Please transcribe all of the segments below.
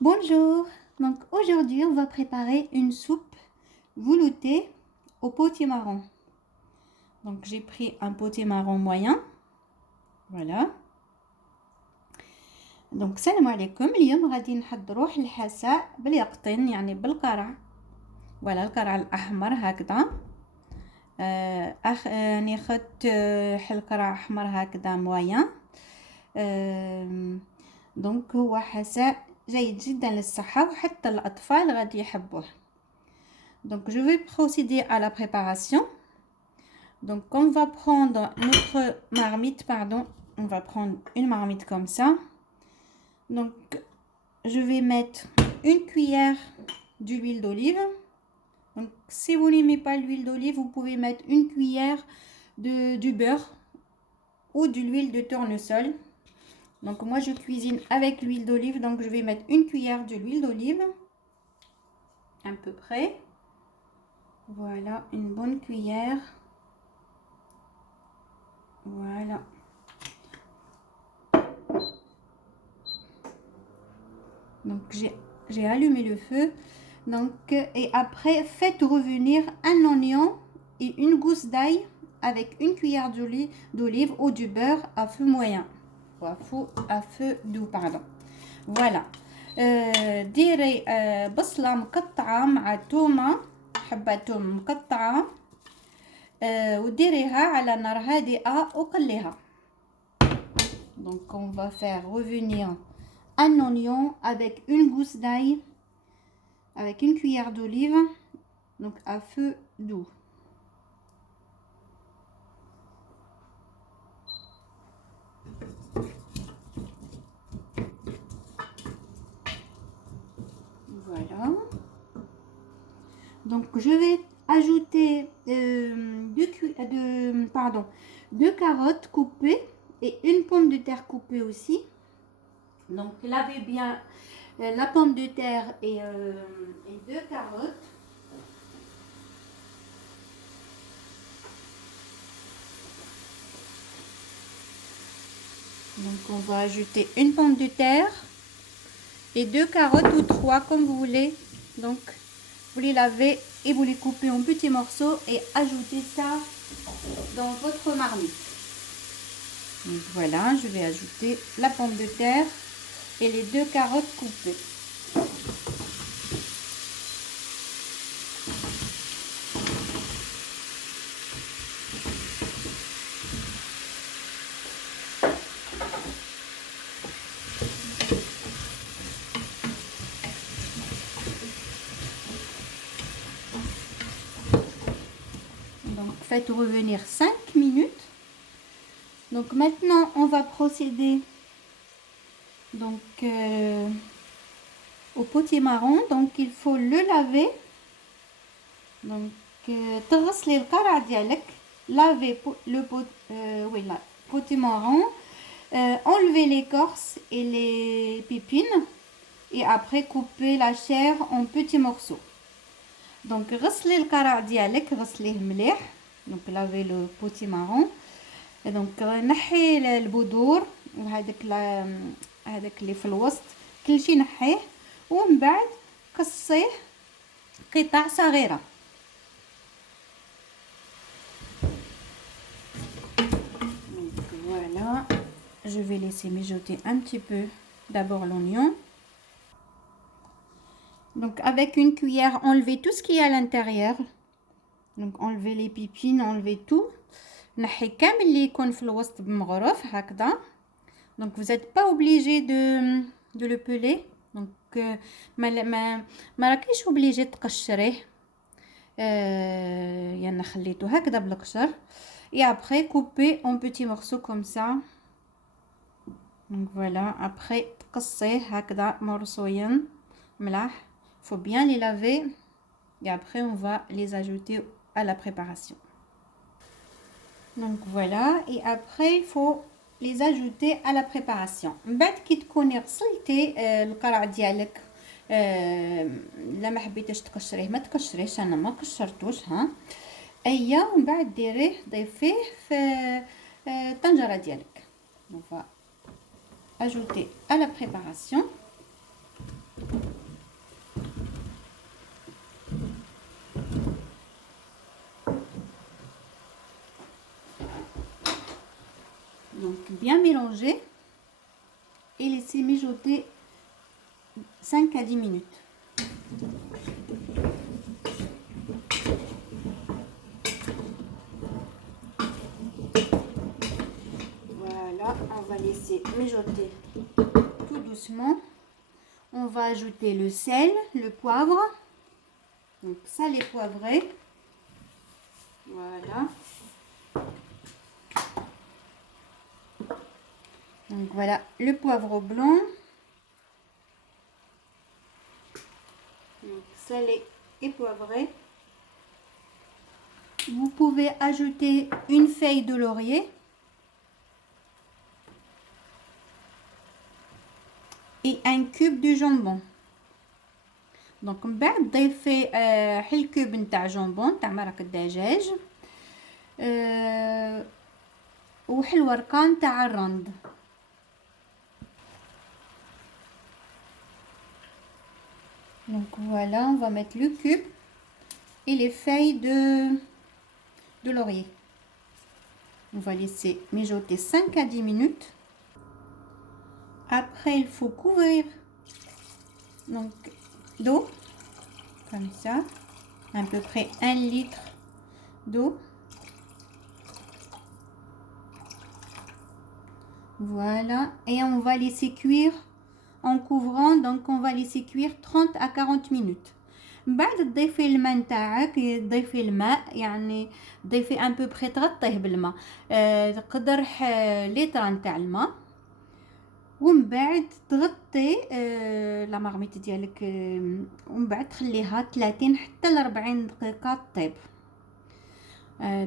Bonjour, donc aujourd'hui on va préparer une soupe veloutée au potimarron. Donc j'ai pris un potimarron moyen, voilà. Donc السلام عليكم. اليوم غادي نحضروا الحساء باليقطين يعني بالقرع. فوالا القرع الاحمر هكذا. يعني خدت القرع احمر هكذا موين. دونك هو حساء جيد جدا للصحة وحتى الأطفال غادي يحبوه. Donc je vais procéder à la préparation. Donc on va prendre notre marmite, on va prendre une marmite comme ça. Donc je vais mettre une cuillère d'huile d'olive. Donc si vous n'aimez pas l'huile d'olive, vous pouvez mettre une cuillère du beurre ou de l'huile de tournesol. Donc moi je cuisine avec l'huile d'olive, donc je vais mettre une cuillère de l'huile d'olive, à peu près. Voilà, une bonne cuillère. Voilà. Donc j'ai allumé le feu. Donc et après faites revenir un oignon et une gousse d'ail avec une cuillère d'olive ou du beurre à feu moyen ou à feu doux, pardon. Voilà. ديري بصلة مقطعة مع تومة، حبة توم مقطعة، وديريها على نار هادئة وقليها. Donc on va faire revenir un oignon avec une gousse d'ail, avec une cuillère d'olive, donc à feu doux. Voilà. Donc je vais ajouter deux carottes coupées et une pomme de terre coupée aussi. Donc lavez bien la pomme de terre et deux carottes. Donc on va ajouter une pomme de terre et deux carottes ou trois comme vous voulez. Donc vous les lavez et vous les coupez en petits morceaux et ajoutez ça dans votre marmite. Donc voilà, je vais ajouter la pomme de terre et les deux carottes coupées. Donc faites revenir 5 minutes. Donc maintenant on va procéder donc au potimarron. Donc il faut le laver. Donc تغسلي القرع ديالك، lavez le potimarron, enlevez l'écorce et les pépines et après couper la chair en petits morceaux. Donc غسلي القرع ديالك، غسليه مليح. Donc lavez le potimarron. Et donc نحي البذور هذاك اللي في الوسط كلشي نحيه، ومن بعد قصيه قطع صغيره. Donc voilà, je vais laisser mijoter un petit peu d'abord l'oignon. Donc avec une cuillère, enlevez tout ce qui est à l'intérieur. Donc enlevez les pépines, enlevez tout. نحي كامل اللي يكون في الوسط بمغرف هكذا. Donc vous n'êtes pas obligé de le peler. Donc ما راكيش obligé تقشريه. يعني خليته هكذا بالقشر. Et après couper en petits morceaux comme ça. Donc voilà, après تقصيه هكذا مرصوين ملاح. Faut bien les laver et après on va les ajouter à la préparation. Donc voilà, et après il faut les ajouter à la préparation. بعد كي تكوني غسلتي القرع ديالك، لا ما حبيتيش تقشريه ما تقشريش، انا ما قشرتوش ها. ايا ومن بعد ديريه ضيفيه في الطنجره ديالك. On va ajouter à la préparation. Donc bien mélanger et laisser mijoter 5 à 10 minutes. Voilà, on va laisser mijoter tout doucement. On va ajouter le sel, le poivre. Donc salé poivré. Voilà. Donc voilà le poivre blanc. Donc salé et poivré. Vous pouvez ajouter une feuille de laurier et un cube de jambon. دونك من بعد ضيفي حل كوب نتاع جامبون تاع مرق الدجاج وحل ورقه نتاع الرند. Donc voilà, on va mettre le cube et les feuilles de laurier. On va laisser mijoter 5 à 10 minutes. Après, il faut couvrir donc d'eau, comme ça, à peu près 1 litre d'eau. Voilà, et on va laisser cuire en couvrant, donc on va laisser cuire 30 à 40 minutes. بعد تضيفي الماء نتاعك، تضيفي الماء يعني تضيفي ان بو بري تغطيه بالماء، تقدر لتر نتاع الماء، ومن بعد تغطي لا مارميت ديالك، ومن بعد تخليها 30 حتى ل 40 دقيقه طيب.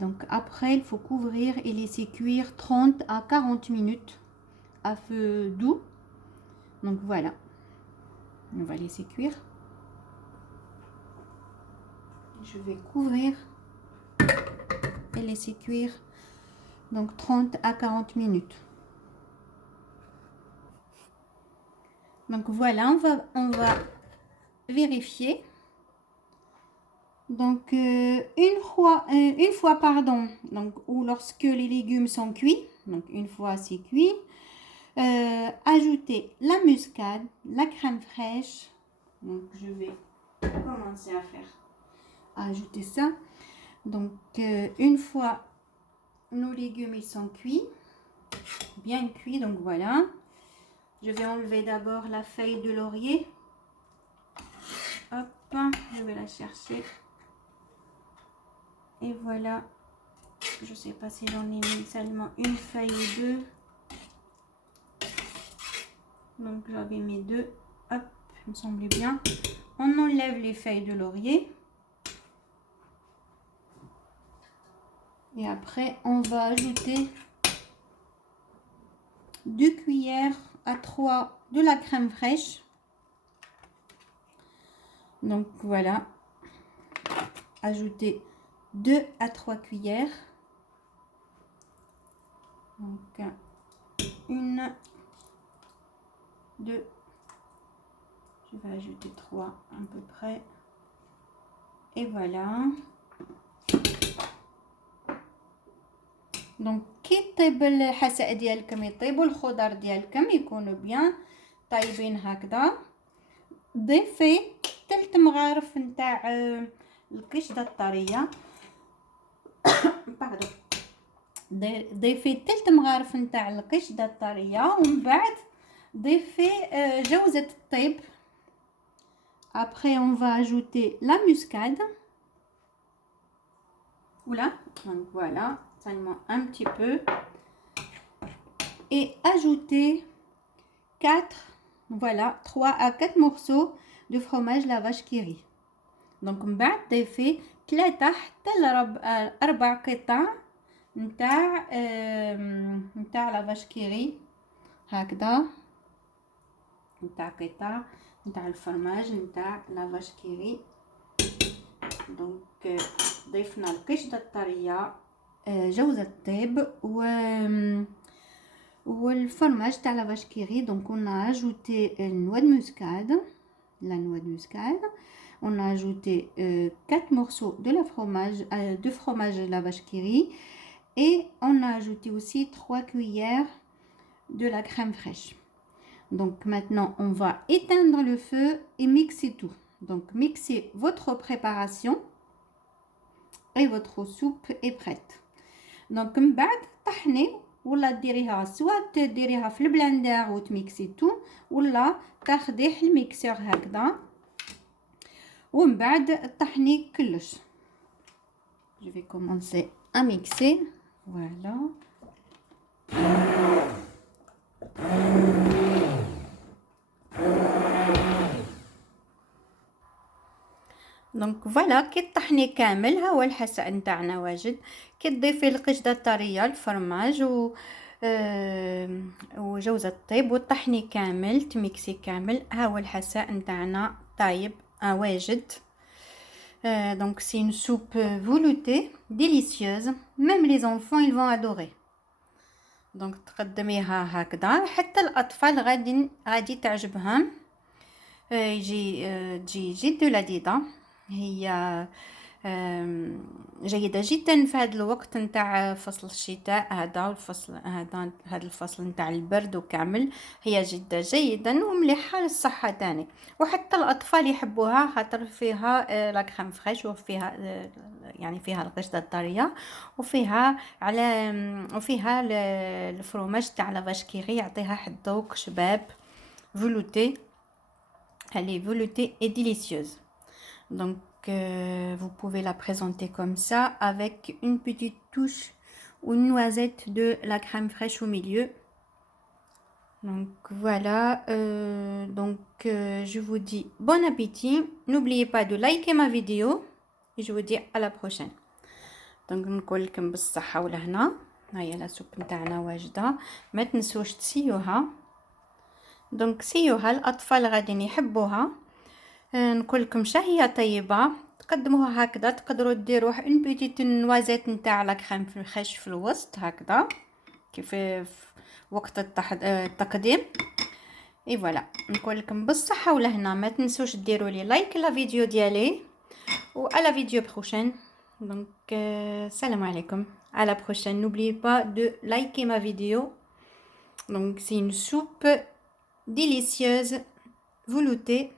Donc après il faut couvrir et laisser cuire 30 à 40 minutes à feu doux. Donc voilà, on va laisser cuire. Je vais couvrir et laisser cuire donc 30 à 40 minutes. Donc voilà, on va vérifier. Donc une fois pardon, donc ou lorsque les légumes sont cuits, donc une fois c'est cuit, ajoutez la muscade, la crème fraîche. Donc je vais commencer à ajouter ça. Donc une fois nos légumes ils sont cuits, bien cuits, donc voilà. Je vais enlever d'abord la feuille de laurier. Hop, je vais la chercher. Et voilà. Je sais pas si j'en ai mis seulement une feuille ou deux. Donc j'avais mis deux. Hop, il me semblait bien. On enlève les feuilles de laurier. Et après, on va ajouter 2 cuillères à 3 de la crème fraîche. Donc voilà, ajouter 2 à 3 cuillères. Donc 1, 2, je vais ajouter 3 à peu près. Et voilà. دونك كي طيب الحساء ديالكم يطيبوا الخضر ديالكم يكونوا بيان طايبين هكذا، ضيفي ثلث مغارف نتاع القشده الطريه باردون، ضيفي ثلث مغارف نتاع القشده الطريه، ومن بعد ضيفي جوزة الطيب. Après on va ajouter la muscade. Oula, donc voilà, seulement un petit peu. Et ajouter 3 à 4 morceaux de fromage la vache qui rit. Donc من بعد ضيفي 3 حتى ل 4 قطع نتاع لا vache qui rit هكذا، نتاع قطع نتاع الفرماج نتاع لا vache qui rit. دونك ضيفنا القشده الطريه، جوز الطيب والفرماج تاع لا vache qui rit. Donc on a ajouté une noix de muscade, la noix de muscade. On a ajouté 4 morceaux de fromage de la vache qui rit et on a ajouté aussi 3 cuillères de la crème fraîche. Donc maintenant on va éteindre le feu et mixer tout. Donc mixez votre préparation et votre soupe est prête. دونك من بعد طحني ولا ديريها سواء ديريها في البلاندر وتميكسي تو ولا تاخديه الميكسور هكذا ومن بعد طحني كلش. Je vais commencer à mixer. Voilà. دونك فوالا كي طحني كامل ها هو الحساء نتاعنا واجد. كي تضيفي القشده الطريه الفرماج وجوز الطيب وطحني كامل تميكسي كامل ها هو الحساء نتاعنا طايب واجد. Donc c'est une soupe veloutée délicieuse, même les enfants ils vont adorer. Donc تقدميها هكذا حتى الاطفال غادي تعجبهم. تجي جد لذيذه. هي جيدة جدا في هذا الوقت نتاع فصل الشتاء هذا والفصل هذا الفصل نتاع البرد وكامل. هي جدا جيدا ومليحة للصحة تاني وحتى الأطفال يحبوها خاطر فيها لا كريم فريش وفيها يعني فيها القشطة الطرية وفيها الفرماج تاع لا فاش كيري يعطيها حد ذوق شباب velouté. Elle est veloutée et délicieuse. Donc vous pouvez la présenter comme ça avec une petite touche ou une noisette de la crème fraîche au milieu. Donc voilà, je vous dis bon appétit. N'oubliez pas de liker ma vidéo et je vous dis à la prochaine. Donc نقول لكم بالصحة والهنا. هاي لا سوب نتاعنا واجدة. ما تنسوش تسيوها. دونك سيوها الأطفال غادي يحبوها. نقول لكم شهية طيبة. تقدموها هكذا تقدروا ديروا اون بيتيت نوازيت نتاع لا كريم فريش في الوسط هكذا كيف في وقت التقديم. اي فوالا نقول لكم بالصحة والهنا. ما تنسوش ديروا لي لايك لا فيديو ديالي و على فيديو بروchaine. Donc salam alaikum, à la prochaine. N'oubliez pas de liker ma vidéo. Donc c'est une soupe délicieuse veloutée.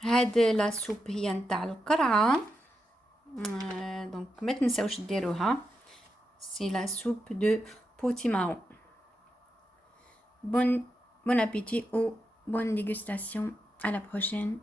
هاد لا سوب هي نتاع القرعه. دونك ما تنساوش ديروها. سي لا سوب دو بوتيمارون. Bon appétit ou bonne dégustation. À la prochaine.